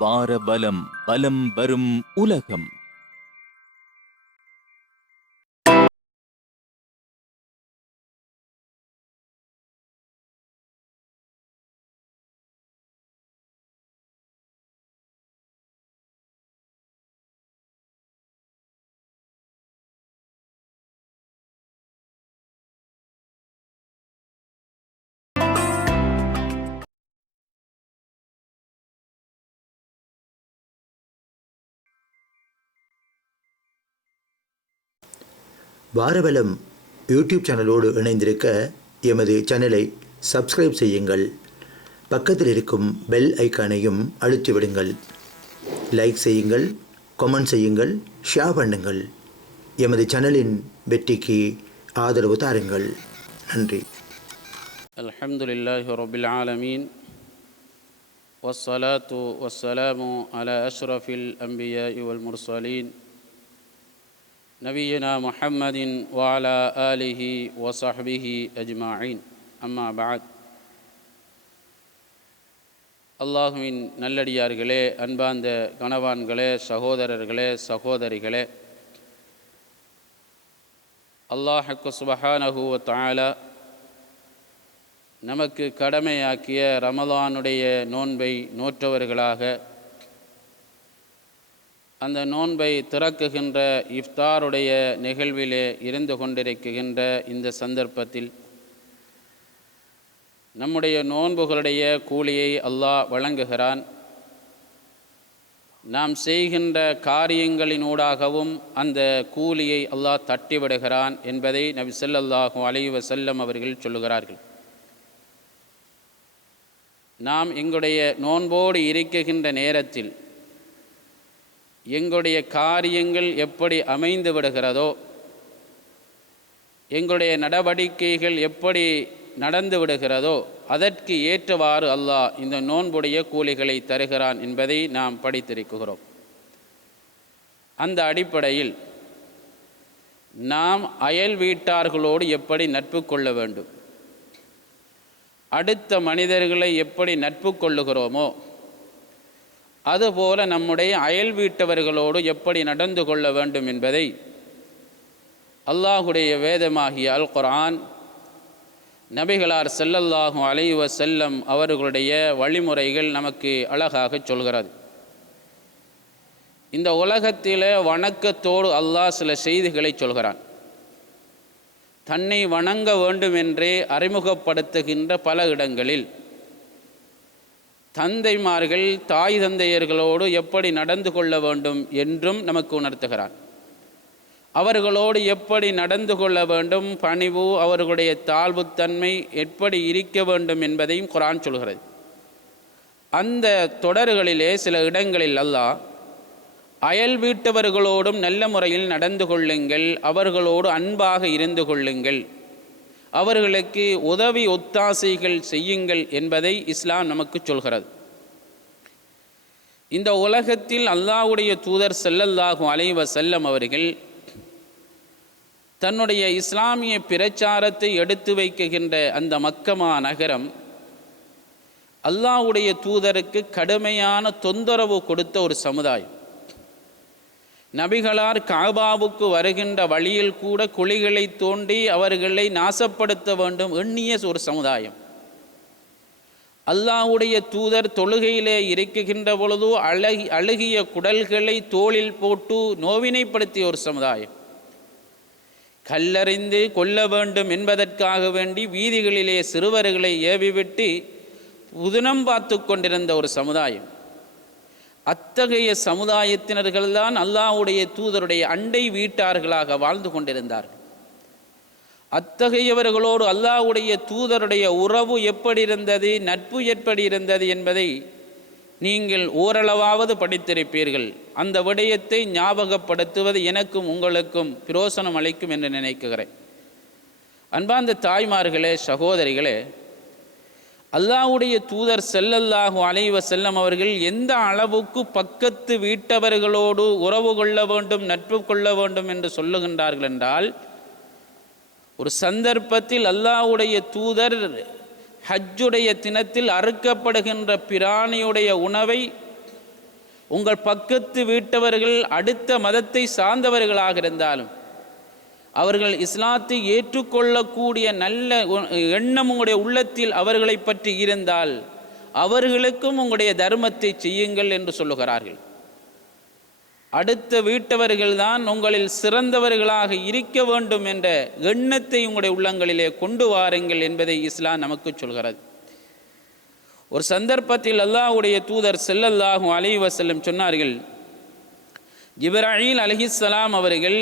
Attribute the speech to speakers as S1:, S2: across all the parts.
S1: வாரபலம் பலம் வரும் உலகம்.
S2: வாரவலம் யூடியூப் சேனலோடு இணைந்திருக்க எமது சேனலை சப்ஸ்கிரைப் செய்யுங்கள் பக்கத்தில் இருக்கும் பெல் ஐக்கானையும் அழுத்தி விடுங்கள் லைக் செய்யுங்கள் கமெண்ட் செய்யுங்கள் ஷேர் பண்ணுங்கள் எமது சேனலின் வெற்றிக்கு ஆதரவு தாருங்கள் நன்றி
S3: الحمد لله رب العالمين والصلاة والسلام على أشرف الأنبياء والمرسلين نبينا محمد وعلى آله وصحبه أجمعين أما بعد அல்லாஹுவின் நல்லடியார்களே அன்பார்ந்த கணவான்களே சகோதரர்களே சகோதரிகளே அல்லாஹுக்கு சுபஹானஹு வ தஆலா நமக்கு கடமையாக்கிய ரமலானுடைய நோன்பை நோற்றவர்களாக அந்த நோன்பை திறக்குகின்ற இஃப்தாருடைய நிகழ்விலே இருந்து கொண்டிருக்கின்ற இந்த சந்தர்ப்பத்தில் நம்முடைய நோன்புகளுடைய கூலியை அல்லாஹ் வழங்குகிறான். நாம் செய்கின்ற காரியங்களினூடாகவும் அந்த கூலியை அல்லாஹ் தட்டிவிடுகிறான் என்பதை நபி செல்லல்லாகும் அலைவ செல்லம் அவர்கள் சொல்லுகிறார்கள். நாம் எங்களுடைய நோன்போடு இருக்கின்ற நேரத்தில் எங்களுடைய காரியங்கள் எப்படி அமைந்து விடுகிறதோ எங்களுடைய நடவடிக்கைகள் எப்படி நடந்து விடுகிறதோ அதற்கு ஏற்றவாறு அல்லாஹ் இந்த நோன்புடைய கூலிகளை தருகிறான் என்பதை நாம் படித்திருக்கிறோம். அந்த அடிப்படையில் நாம் அயல் வீட்டார்களோடு எப்படி நட்பு கொள்ள வேண்டும்? அடுத்த மனிதர்களை எப்படி நட்பு கொள்ளுகிறோமோ அதுபோல நம்முடைய அயல் வீட்டவர்களோடு எப்படி நடந்து கொள்ள வேண்டும் என்பதை அல்லாஹுடைய வேதமாகிய அல் குரான் நபிகளார் செல்லல்லாகும் அலைவ செல்லம் அவர்களுடைய வழிமுறைகள் நமக்கு அழகாக சொல்கிறது. இந்த உலகத்தில் வணக்கத்தோடு அல்லாஹ் சில செய்திகளை சொல்கிறான். தன்னை வணங்க வேண்டும் என்றே அறிமுகப்படுத்துகின்ற பல இடங்களில் தந்தைமார்கள் தாய் தந்தையர்களோடு எப்படி நடந்து கொள்ள வேண்டும் என்றும் நமக்கு உணர்த்துகிறார். அவர்களோடு எப்படி நடந்து கொள்ள வேண்டும் பணிவு அவர்களுடைய தாழ்வுத்தன்மை எப்படி இருக்க வேண்டும் என்பதையும் குரான் சொல்கிறது. அந்த தொடர்களிலே சில இடங்களில் அல்லாஹ் அயல் வீட்டவர்களோடும் நல்ல முறையில் நடந்து கொள்ளுங்கள் அவர்களோடு அன்பாக இருந்து கொள்ளுங்கள். அவர்களுக்கு உதவி ஒத்தாசைகள் செய்யுங்கள் என்பதை இஸ்லாம் நமக்கு சொல்கிறது. இந்த உலகத்தில் அல்லாவுடைய தூதர் ஸல்லல்லாஹு அலைவ செல்லம் அவர்கள் தன்னுடைய இஸ்லாமிய பிரச்சாரத்தை எடுத்து வைக்குகின்ற அந்த மக்கமா நகரம் அல்லாஹுடைய தூதருக்கு கடுமையான தொந்தரவு கொடுத்த ஒரு சமுதாயம். நபிகளார் காபாவுக்கு வருகின்ற வழியில் கூட குழிகளை தோண்டி அவர்களை நாசப்படுத்த வேண்டும் எண்ணிய ஒரு சமுதாயம். அல்லாஹ்வுடைய தூதர் தொழுகையிலே இருக்குகின்ற பொழுது அழகி அழுகிய குடல்களை தோளில் போட்டு நோவினைப்படுத்திய ஒரு சமுதாயம். கல்லறிந்து கொல்ல வேண்டும் என்பதற்காக வேண்டி வீதிகளிலே சிறுவர்களை ஏவிவிட்டு புதினம் பார்த்து கொண்டிருந்த ஒரு சமுதாயம். அத்தகைய சமுதாயத்தினர்கள்தான் அல்லாஹுடைய தூதருடைய அண்டை வீட்டார்களாக வாழ்ந்து கொண்டிருந்தார்கள். அத்தகையவர்களோடு அல்லாஹ்வுடைய தூதருடைய உறவு எப்படி இருந்தது நட்பு எப்படி இருந்தது என்பதை நீங்கள் ஓரளவாவது படித்திருப்பீர்கள். அந்த விடயத்தை ஞாபகப்படுத்துவது எனக்கும் உங்களுக்கும் பிரோசனம் அளிக்கும் என்று நினைக்கிறேன். அன்பார்ந்த தாய்மார்களே சகோதரிகளே அல்லாஹ்வுடைய தூதர் செல்லல்லாஹு அலைவ செல்லம் அவர்கள் எந்த அளவுக்கு பக்கத்து வீட்டவர்களோடு உறவு கொள்ள வேண்டும் நட்பு கொள்ள வேண்டும் என்று சொல்லுகின்றார்கள் என்றால் ஒரு சந்தர்ப்பத்தில் அல்லாஹ்வுடைய தூதர் ஹஜ்ஜுடைய தினத்தில் அறுக்கப்படுகின்ற பிராணியுடைய உணவை உங்கள் பக்கத்து வீட்டவர்கள் அடுத்த மதத்தை சார்ந்தவர்களாக இருந்தாலும் அவர்கள் இஸ்லாத்தை ஏற்றுக்கொள்ளக்கூடிய நல்ல எண்ணம் உங்களுடைய உள்ளத்தில் அவர்களை பற்றி இருந்தால் அவர்களுக்கும் உங்களுடைய தர்மத்தை செய்யுங்கள் என்று சொல்லுகிறார்கள். அடுத்த வீட்டவர்கள்தான் உங்களில் சிறந்தவர்களாக இருக்க வேண்டும் என்ற எண்ணத்தை உங்களுடைய உள்ளங்களிலே கொண்டு வாருங்கள் என்பதை இஸ்லாம் நமக்கு சொல்கிறது. ஒரு சந்தர்ப்பத்தில் அல்லாஹ்வுடைய தூதர் செல்லல்லாஹும் அலைவசல்லம் சொன்னார்கள் ஜிப்ராயில் அலைஹிஸ்ஸலாம் அவர்கள்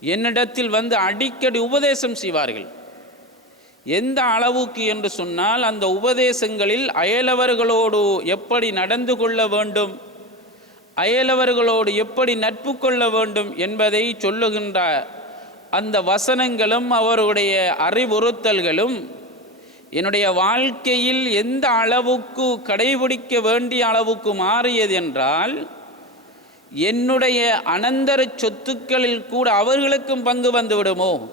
S3: என்னிடத்தில் வந்து அடிக்கடி உபதேசம் செய்வார்கள். எந்த அளவுக்கு என்று சொன்னால் அந்த உபதேசங்களில் அயலவர்களோடு எப்படி நடந்து கொள்ள வேண்டும் அயலவர்களோடு எப்படி நட்பு கொள்ள வேண்டும் என்பதை சொல்லுகின்ற அந்த வசனங்களும் அவருடைய அறிவுறுத்தல்களும் என்னுடைய வாழ்க்கையில் எந்த அளவுக்கு கடைபிடிக்க வேண்டிய அளவுக்கு மாறியது என்றால் என்னுடைய அனந்தர சொத்துக்களில் கூட அவர்களுக்கும் பங்கு வந்து விடுமோ?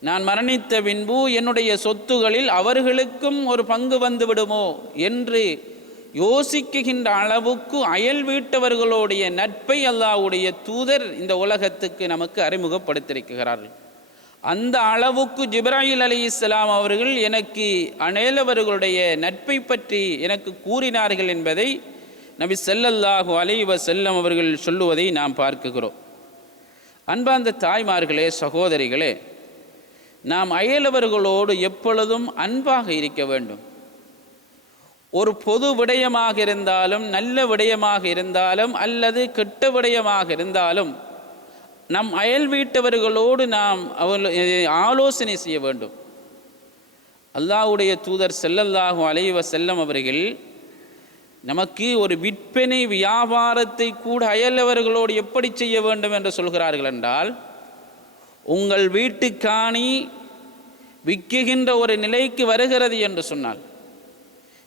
S3: நான் மரணித்த பின்பு என்னுடைய சொத்துகளில் அவர்களுக்கும் ஒரு பங்கு வந்து விடுமோ? என்று யோசிக்குகின்ற அளவுக்கு அயல் வீட்டவர்களுடைய நட்பை அல்லாவுடைய தூதர் இந்த உலகத்துக்கு நமக்கு அறிமுகப்படுத்தியிருக்கிறார்கள். அந்த அளவுக்கு ஜிப்ராயில் அலி இஸ்லாம் அவர்கள் எனக்கு அனேலவர்களுடைய நட்பை பற்றி எனக்கு கூறினார்கள் என்பதை நபி செல்லல்லாஹு அலைவ செல்லம் அவர்கள் சொல்லுவதை நாம் பார்க்குகிறோம். அன்பார்ந்த தாய்மார்களே சகோதரிகளே நாம் அயலவர்களோடு எப்பொழுதும் அன்பாக இருக்க வேண்டும். ஒரு பொது விடயமாக இருந்தாலும் நல்ல விடயமாக இருந்தாலும் அல்லது கெட்ட விடயமாக இருந்தாலும் நம் அயல் வீட்டவர்களோடு நாம் அவர்கள் ஆலோசனை செய்ய வேண்டும். அல்லாவுடைய தூதர் செல்லல்லாகும் அலைவ செல்லம் அவர்கள் நமக்கு ஒரு விற்பனை வியாபாரத்தை கூட அயலவர்களோடு எப்படி செய்ய வேண்டும் என்று சொல்கிறார்கள் என்றால் உங்கள் வீட்டு காணி விற்குகின்ற ஒரு நிலைக்கு வருகிறது என்று சொன்னால்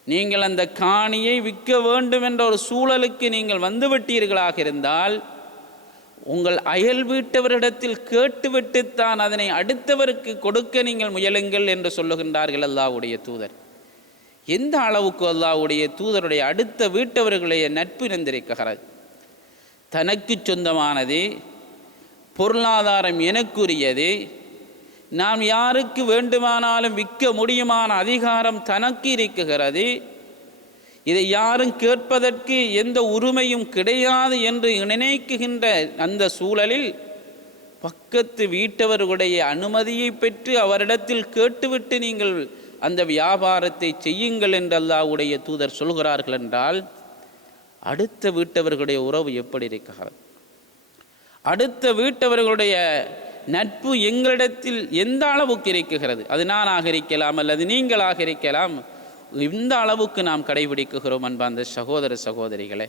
S3: நீங்கள் அந்த காணியை விற்க வேண்டும் என்ற ஒரு சூழலுக்கு நீங்கள் வந்துவிட்டீர்களாக இருந்தால் உங்கள் அயல் வீட்டவரிடத்தில் கேட்டுவிட்டுத்தான் அதனை அடுத்தவருக்கு கொடுக்க நீங்கள் முயலுங்கள் என்று சொல்லுகின்றார்கள் அல்லாவுடைய தூதர். எந்த அளவுக்கு அல்லாவுடைய தூதருடைய அடுத்த வீட்டவர்களுடைய நட்பு இணைந்திருக்கிறது தனக்கு சொந்தமானது பொருளாதாரம் எனக்குரியது நாம் யாருக்கு வேண்டுமானாலும் விற்க முடியுமான அதிகாரம் தனக்கு இருக்குகிறது இதை யாரும் கேட்பதற்கு எந்த உரிமையும் கிடையாது என்று நினைக்குகின்ற அந்த சூழலில் பக்கத்து வீட்டவர்களுடைய அனுமதியை பெற்று அவரிடத்தில் கேட்டுவிட்டு நீங்கள் அந்த வியாபாரத்தை செய்யுங்கள் என்று அல்லாவுடைய தூதர் சொல்கிறார்கள் என்றால் அடுத்த வீட்டவர்களுடைய உறவு எப்படி இருக்கிறது? அடுத்த வீட்டவர்களுடைய நட்பு எங்களிடத்தில் எந்த அளவுக்கு இருக்குகிறது அது நானாக இருக்கலாம் அல்லது நீங்களாக இருக்கலாம். இந்த அளவுக்கு நாம் கடைபிடிக்குகிறோம் அன்பார்ந்த சகோதர சகோதரிகளே.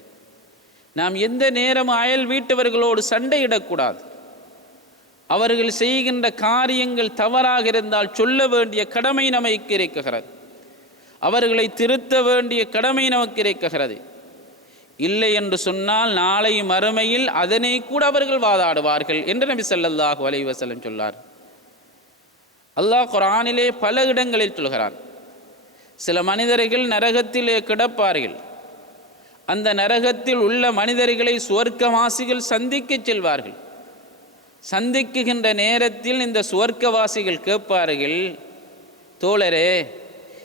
S3: நாம் எந்த நேரம் அயல் வீட்டவர்களோடு சண்டையிடக்கூடாது. அவர்கள் செய்கின்ற காரியங்கள் தவறாக இருந்தால் சொல்ல வேண்டிய கடமை நமக்கு இருக்குகிறது அவர்களை திருத்த வேண்டிய கடமை நமக்கு இருக்குகிறது இல்லை என்று சொன்னால் நாளை மறுமையில் அதனை கூட அவர்கள் வாதாடுவார்கள் என்று நபி ஸல்லல்லாஹு அலைஹி சொன்னார் சொல்லார். அல்லாஹ் குரானிலே பல இடங்களில் சொல்கிறான். சில மனிதர்கள் நரகத்திலே கிடப்பார்கள். அந்த நரகத்தில் உள்ள மனிதர்களை சுவர்க்கவாசிகள் சந்திக்கச் செல்வார்கள். சந்திக்குகின்ற நேரத்தில் இந்த சுவர்க்கவாசிகள் கேட்பார்கள் தோழரே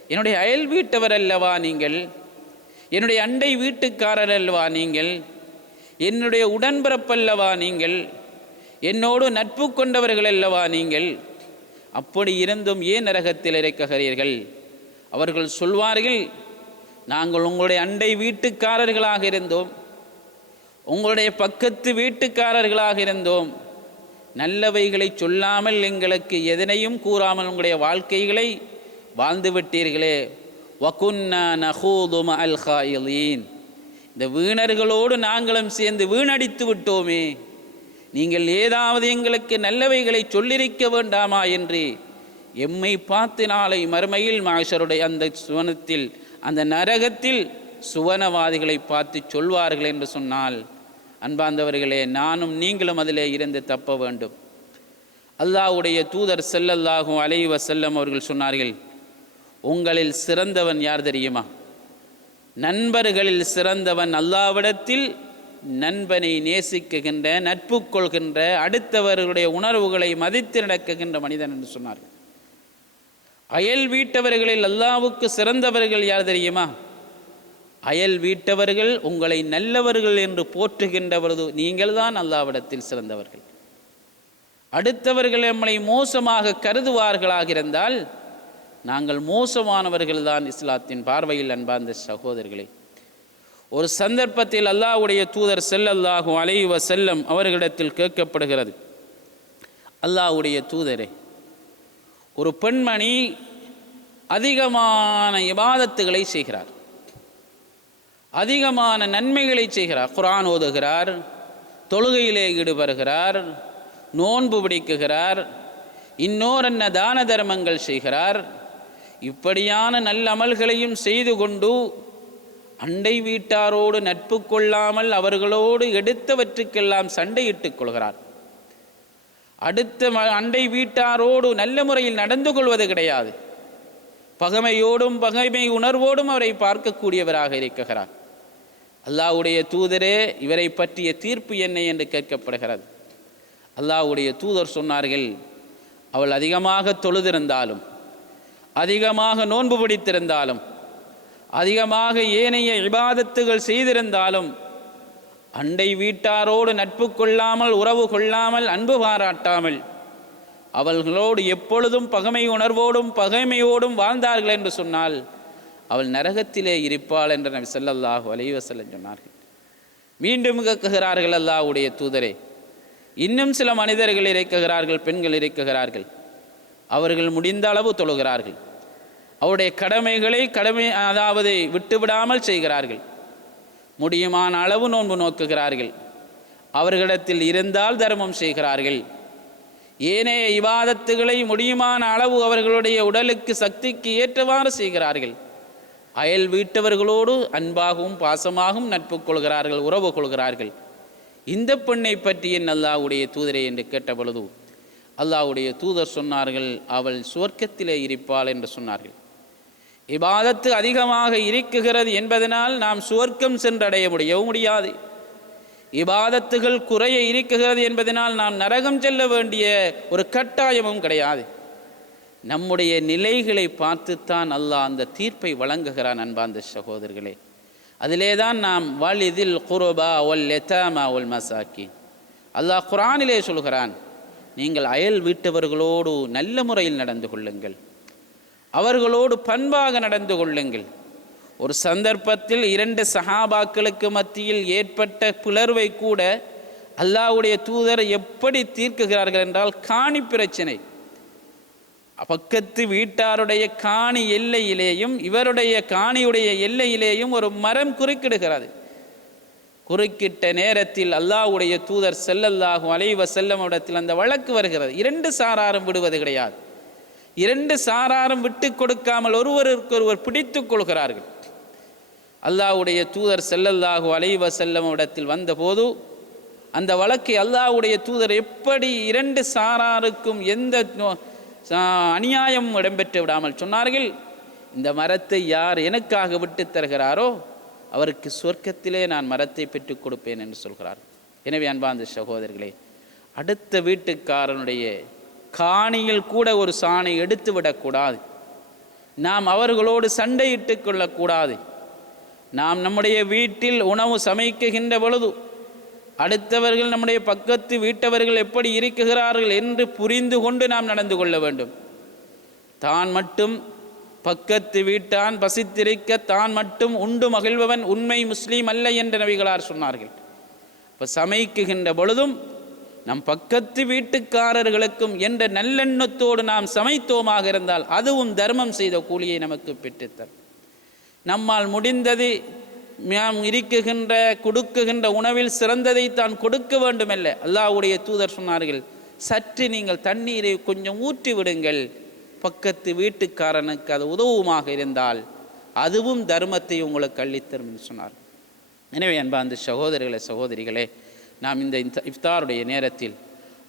S3: என்னுடைய அயல் வீட்டவர் அல்லவா நீங்கள்? என்னுடைய அண்டை வீட்டுக்காரர் அல்லவா நீங்கள்? என்னுடைய உடன்பிறப்பல்லவா நீங்கள்? என்னோடு நட்பு கொண்டவர்கள் அல்லவா நீங்கள்? அப்படி இருந்தும் ஏன் நரகத்தில் இறக்குகிறீர்கள்? அவர்கள் சொல்வார்கள் நாங்கள் உங்களுடைய அண்டை வீட்டுக்காரர்களாக இருந்தோம். உங்களுடைய பக்கத்து வீட்டுக்காரர்களாக இருந்தோம். நல்லவைகளை சொல்லாமல் எங்களுக்கு எதனையும் கூறாமல் உங்களுடைய வாழ்க்கைகளை வாழ்ந்து விட்டீர்களே வகுன்னா நஹூதும அல் ஹாயிலீன் இந்த வீணர்களோடு நாங்களும் சேர்ந்து வீணடித்து விட்டோமே. நீங்கள் ஏதாவது எங்களுக்கு நல்லவைகளை சொல்லிருக்க வேண்டாமா என்று எம்மை பார்த்து நாளை மறுமையில் மாஷருடைய அந்த சுவனத்தில் அந்த நரகத்தில் சுவனவாதிகளை பார்த்து சொல்வார்கள் என்று சொன்னால் அன்பார்ந்தவர்களே நானும் நீங்களும் அதிலே இருந்து தப்ப வேண்டும். அல்லாஹ்வுடைய தூதர் செல்லல்லாகும் அலைவ செல்லம் அவர்கள் சொன்னார்கள் உங்களில் சிறந்தவன் யார் தெரியுமா? நண்பர்களில் சிறந்தவன் அல்லாவிடத்தில் நண்பனை நேசிக்குகின்ற நட்பு கொள்கின்ற அடுத்தவர்களுடைய உணர்வுகளை மதித்து நடக்குகின்ற மனிதன் என்று சொன்னார்கள். அயல் வீட்டவர்களில் அல்லாவுக்கு சிறந்தவர்கள் யார் தெரியுமா? அயல் வீட்டவர்கள் உங்களை நல்லவர்கள் என்று போற்றுகின்றவரது நீங்கள்தான் அல்லாவிடத்தில் சிறந்தவர்கள். அடுத்தவர்கள் நம்மளை மோசமாக கருதுவார்களாக இருந்தால் நாங்கள் மோசமானவர்கள் தான் இஸ்லாத்தின் பார்வையில் அன்பார்ந்த சகோதரர்களே. ஒரு சந்தர்ப்பத்தில் அல்லாஹ்வுடைய தூதர் செல்லல்லாஹு அலைவ செல்லம் அவர்களிடத்தில் கேட்கப்படுகிறது. அல்லாஹ்வுடைய தூதரே ஒரு பெண்மணி அதிகமான இபாதத்துகளை செய்கிறார். அதிகமான நன்மைகளை செய்கிறார். குரான் ஓதுகிறார் தொழுகையிலே ஈடுபடுகிறார் நோன்பு பிடிக்குகிறார் இன்னோரன்ன தான தர்மங்கள் செய்கிறார். இப்படியான நல்ல அமல்களையும் செய்து கொண்டு அண்டை வீட்டாரோடு நட்பு கொள்ளாமல் அவர்களோடு எடுத்தவற்றுக்கெல்லாம் சண்டையிட்டுக் கொள்கிறார். அடுத்த ம- அண்டை வீட்டாரோடு நல்ல முறையில் நடந்து கொள்வது கிடையாது. பகைமையோடும் பகைமை உணர்வோடும் அவரை பார்க்கக்கூடியவராக இருக்கிறார். அல்லாவுடைய தூதரே இவரை பற்றிய தீர்ப்பு என்ன என்று கேட்கப்படுகிறது. அல்லாஹ்வுடைய தூதர் சொன்னார்கள் அவள் அதிகமாக தொழுதிருந்தாலும் அதிகமாக நோன்பு பிடித்திருந்தாலும் அதிகமாக ஏனைய இபாதத்துகள் செய்திருந்தாலும் அண்டை வீட்டாரோடு நட்பு கொள்ளாமல் உறவு கொள்ளாமல் அன்பு பாராட்டாமல் அவர்களோடு எப்பொழுதும் பகைமை உணர்வோடும் பகைமையோடும் வாழ்ந்தார்கள் என்று சொன்னால் அவள் நரகத்திலே இருப்பாள் என்று நபி ஸல்லல்லாஹு அலைஹி வஸல்லம் சொன்னார்கள். மீண்டும் கேட்குகிறார்கள் அல்லாஹுடைய தூதரே. இன்னும் சில மனிதர்கள் இறைக்குகிறார்கள் பெண்கள் இறைக்குகிறார்கள். அவர்கள் முடிந்த அளவு தொழுகிறார்கள். அவருடைய கடமைகளை கடமை அதாவது விட்டுவிடாமல் செய்கிறார்கள். முடியுமான அளவு நோன்பு நோக்குகிறார்கள். அவர்களிடத்தில் இருந்தால் தர்மம் செய்கிறார்கள். ஏனைய இவாதத்துகளை முடியுமான அளவு அவர்களுடைய உடலுக்கு சக்திக்கு ஏற்றவாறு செய்கிறார்கள். அயல் வீட்டவர்களோடு அன்பாகவும் பாசமாகவும் நட்பு கொள்கிறார்கள் உறவு கொள்கிறார்கள். இந்த பெண்ணை பற்றி என் அல்லாவுடைய தூதரே என்று கேட்ட பொழுது அல்லாவுடைய தூதர் சொன்னார்கள் அவள் சுவர்க்கத்திலே இருப்பாள் என்று சொன்னார்கள். இபாதத்து அதிகமாக இருக்குகிறது என்பதனால் நாம் சுவர்க்கம் சென்றடைய முடியவும் முடியாது. இபாதத்துகள் குறைய இருக்குகிறது என்பதனால் நாம் நரகம் செல்ல வேண்டிய ஒரு கட்டாயமும் கிடையாது. நம்முடைய நிலைகளை பார்த்துத்தான் அல்லாஹ் அந்த தீர்ப்பை வழங்குகிறான் அன்பாந்த சகோதரர்களே. அதிலே தான் நாம் வலிதில் குருபா ஒல் லெத்தாமா ஒல் மசாக்கி அல்லாஹ் குரானிலே சொல்கிறான் நீங்கள் அயல் வீட்டவர்களோடு நல்ல முறையில் நடந்து கொள்ளுங்கள். அவர்களோடு பண்பாக நடந்து கொள்ளுங்கள். ஒரு சந்தர்ப்பத்தில் இரண்டு சஹாபாக்களுக்கு மத்தியில் ஏற்பட்ட பிளர்வை கூட அல்லாஹ்வுடைய தூதர் எப்படி தீர்க்குகிறார்கள் என்றால் காணி பிரச்சனை பக்கத்து வீட்டாருடைய காணி எல்லையிலேயும் இவருடைய காணியுடைய எல்லையிலேயும் ஒரு மரம் குறுக்கிடுகிறது. குறுக்கிட்ட நேரத்தில் அல்லாஹுடைய தூதர் செல்லல்லாகும் அலைவ செல்லம் இடத்தில் அந்த வழக்கு வருகிறது. இரண்டு சாராரும் விடுவது கிடையாது. இரண்டு சாராரும் விட்டு கொடுக்காமல் ஒருவருக்கு ஒருவர் பிடித்துக் கொள்கிறார்கள். அல்லாஹுடைய தூதர் செல்லல்லாஹு அலைவ செல்லம் இடத்தில் வந்தபோது அந்த வழக்கை அல்லாஹுடைய தூதர் எப்படி இரண்டு சாராருக்கும் எந்த அநியாயம் சா- இடம்பெற்று விடாமல் சொன்னார்கள் இந்த மரத்தை யார் எனக்காக விட்டு தருகிறாரோ அவருக்கு சொர்க்கத்திலே நான் மரத்தை பெற்றுக் கொடுப்பேன் என்று சொல்கிறார். எனவே அன்பாந்த சகோதரர்களே அடுத்த வீட்டுக்காரனுடைய காணியில் கூட ஒரு சாணை எடுத்து விடக்கூடாது. நாம் அவர்களோடு சண்டையிட்டு கொள்ளக்கூடாது. நாம் நம்முடைய வீட்டில் உணவு சமைக்குகின்ற பொழுது அடுத்தவர்கள் நம்முடைய பக்கத்து வீட்டவர்கள் எப்படி இருக்குகிறார்கள் என்று புரிந்து கொண்டு நாம் நடந்து கொள்ள வேண்டும். தான் மட்டும் பக்கத்து வீட்டான் பசித்திருக்க தான் மட்டும் உண்டு மகிழ்பவன் உண்மை முஸ்லீம் அல்ல என்று நபிகளார் சொன்னார்கள். இப்போ சமைக்குகின்ற பொழுதும் நம் பக்கத்து வீட்டுக்காரர்களுக்கும் என்ற நல்லெண்ணத்தோடு நாம் சமைத்தோமாக இருந்தால் அதுவும் தர்மம் செய்த கூலியை நமக்கு பெற்றுத்தரும். நம்மால் முடிந்தது நாம் இருக்குகின்ற கொடுக்குகின்ற உணவில் சிறந்ததை தான் கொடுக்க வேண்டுமல்ல. அல்லாவுடைய தூதர் சொன்னார்கள் சற்று நீங்கள் தண்ணீரை கொஞ்சம் ஊற்றி விடுங்கள். பக்கத்து வீட்டுக்காரனுக்கு அது உதவுமாக இருந்தால் அதுவும் தர்மத்தை உங்களுக்கு அள்ளித்தரும் என்று சொன்னார். எனவே அன்பா அந்த சகோதரிகளே சகோதரிகளே நாம் இந்த இந்த இஃப்தாருடைய நேரத்தில்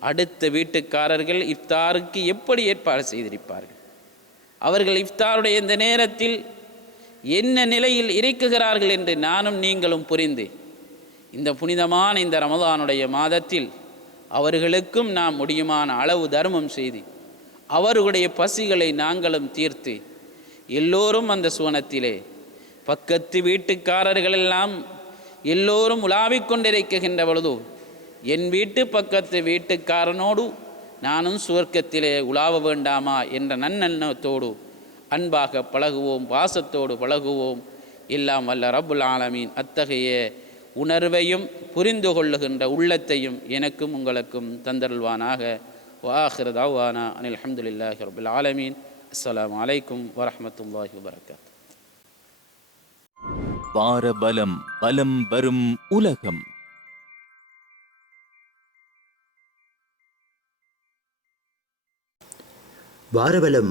S3: அடுத்த வீட்டுக்காரர்கள் இஃப்தாருக்கு எப்படி ஏற்பாடு செய்திருப்பார்கள்? அவர்கள் இஃப்தாருடைய இந்த நேரத்தில் என்ன நிலையில் இருக்குகிறார்கள் என்று நானும் நீங்களும் புரிந்து. இந்த புனிதமான இந்த ரமதானுடைய மாதத்தில் அவர்களுக்கும் நாம் முடியுமான அளவு தர்மம் செய்து அவர்களுடைய பசிகளை நாங்களும் தீர்த்து எல்லோரும் அந்த சுவனத்திலே பக்கத்து வீட்டுக்காரர்களெல்லாம் எல்லோரும் உலாவிக் கொண்டிருக்கின்ற பொழுது என் வீட்டு பக்கத்து வீட்டுக்காரனோடு நானும் சுவர்க்கத்திலே உலாவ வேண்டாமா என்ற நன்னெண்ணத்தோடு அன்பாக பழகுவோம் பாசத்தோடு பழகுவோம். எல்லாம் வல்ல ரப்புல் ஆலமீன். அத்தகைய உணர்வையும் புரிந்து கொள்ளுகின்ற உள்ளத்தையும் எனக்கும் உங்களுக்கும் தந்தருள்வானாக. வாஹிர் தாவானா அனில் அஹமதுல்லாஹி ரபுல் ஆலமீன். அஸ்ஸலாமு அலைக்கும் வரஹ்மத்துல்லாஹி வபரகாத்
S1: வாரபலம் பலம் வரும் உலகம்.
S2: வாரவலம்